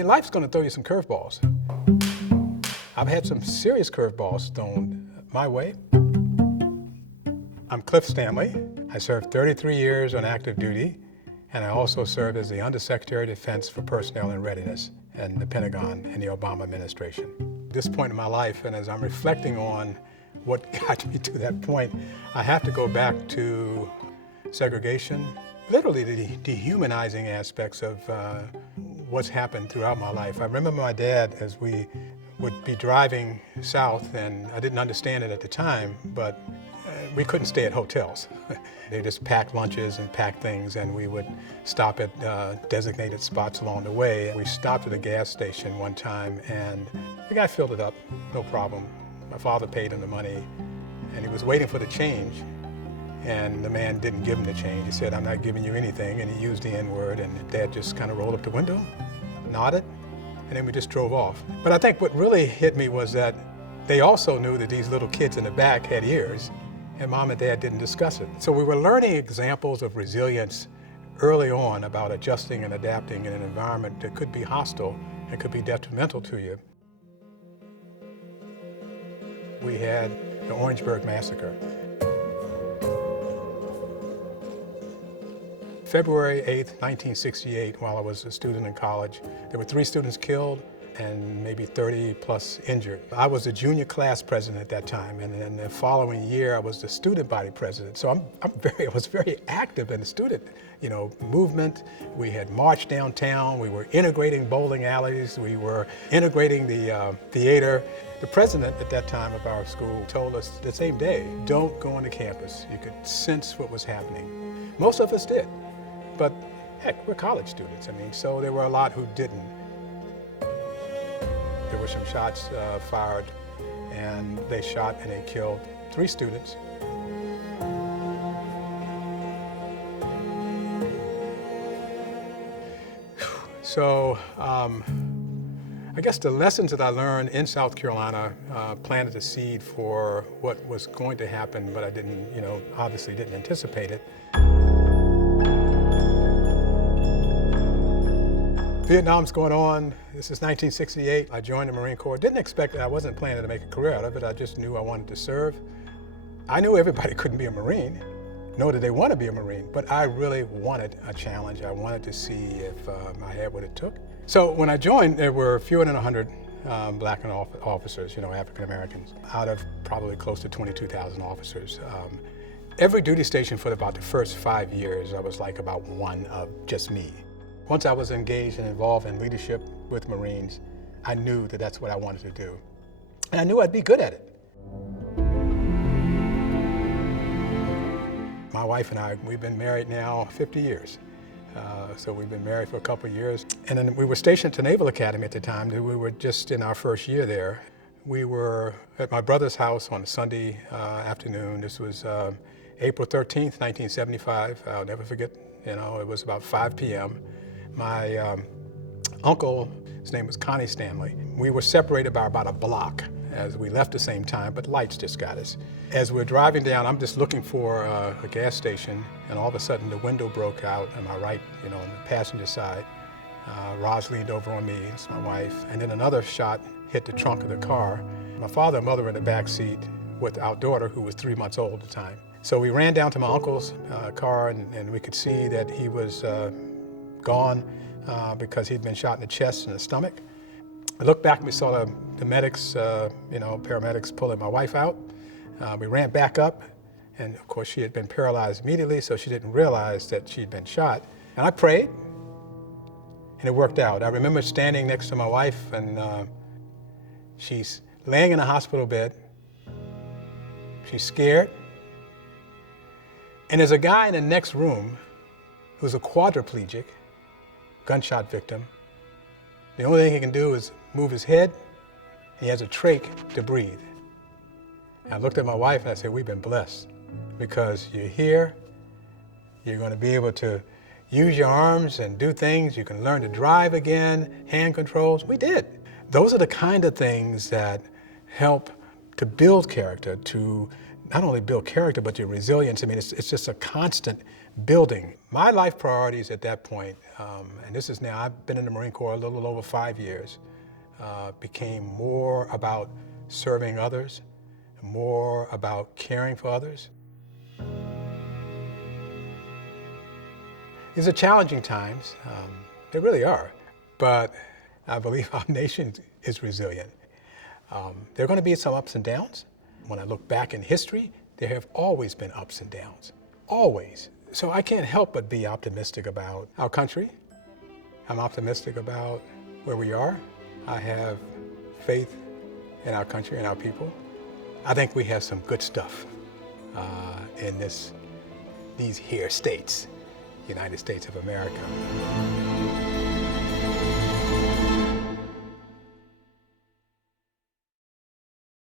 mean, life's going to throw you some curveballs. I've had some serious curveballs thrown my way. I'm Cliff Stanley. I served 33 years on active duty, and I also served as the Undersecretary of Defense for Personnel and Readiness in the Pentagon in the Obama administration. At this point in my life, and as I'm reflecting on what got me to that point, I have to go back to segregation, literally the dehumanizing aspects of what's happened throughout my life. I remember my dad, as we would be driving south, and I didn't understand it at the time, but we couldn't stay at hotels. They just packed lunches and packed things, and we would stop at designated spots along the way. We stopped at a gas station one time, and the guy filled it up, no problem. My father paid him the money, and he was waiting for the change, and the man didn't give him the change. He said, "I'm not giving you anything," and he used the N-word, and Dad just kind of rolled up the window, nodded, and then we just drove off. But I think what really hit me was that they also knew that these little kids in the back had ears, and Mom and Dad didn't discuss it. So we were learning examples of resilience early on about adjusting and adapting in an environment that could be hostile and could be detrimental to you. We had the Orangeburg massacre. February 8th, 1968, while I was a student in college, there were 3 students killed and maybe 30 plus injured. I was the junior class president at that time, and then the following year I was the student body president. So I was very active in the student, movement. We had marched downtown. We were integrating bowling alleys. We were integrating the theater. The president at that time of our school told us the same day, don't go on the campus. You could sense what was happening. Most of us did, but heck, we're college students. So there were a lot who didn't. There were some shots fired, and they shot and they killed 3 students. So I guess the lessons that I learned in South Carolina planted the seed for what was going to happen, but I didn't, obviously didn't anticipate it. Vietnam's going on. This is 1968. I joined the Marine Corps. Didn't expect it. I wasn't planning to make a career out of it. I just knew I wanted to serve. I knew everybody couldn't be a Marine, nor did they want to be a Marine, but I really wanted a challenge. I wanted to see if I had what it took. So when I joined, there were fewer than 100 black officers, African Americans, out of probably close to 22,000 officers. Every duty station for about the first 5 years, I was like about one of just me. Once I was engaged and involved in leadership with Marines, I knew that that's what I wanted to do. And I knew I'd be good at it. My wife and I, we've been married now 50 years. So we've been married for a couple of years. And then we were stationed at the Naval Academy at the time. We were just in our first year there. We were at my brother's house on a Sunday afternoon. This was April 13th, 1975. I'll never forget, it was about 5 p.m. My uncle, his name was Stanley. We were separated by about a block as we left the same time, but lights just got us. As we're driving down, I'm just looking for a gas station, and all of a sudden the window broke out on my right, on the passenger side. Roz leaned over on me, it's my wife, and then another shot hit the trunk of the car. My father and mother were in the back seat with our daughter, who was 3 months old at the time. So we ran down to my uncle's car, and we could see that he was gone because he'd been shot in the chest and the stomach. I looked back and we saw the medics, paramedics pulling my wife out. We ran back up, and of course she had been paralyzed immediately, so she didn't realize that she'd been shot. And I prayed, and it worked out. I remember standing next to my wife, and she's laying in a hospital bed. She's scared. And there's a guy in the next room who's a quadriplegic, gunshot victim. The only thing he can do is move his head. He has a trach to breathe. And I looked at my wife and I said, we've been blessed because you're here. You're going to be able to use your arms and do things. You can learn to drive again, hand controls. We did. Those are the kind of things that help to build character, to not only build character, but your resilience. It's just a constant building. My life priorities at that point, and this is now, I've been in the Marine Corps a little over 5 years, became more about serving others, more about caring for others. These are challenging times, they really are, but I believe our nation is resilient. There are going to be some ups and downs. When I look back in history, there have always been ups and downs, always. So I can't help but be optimistic about our country. I'm optimistic about where we are. I have faith in our country and our people. I think we have some good stuff in these here states, United States of America.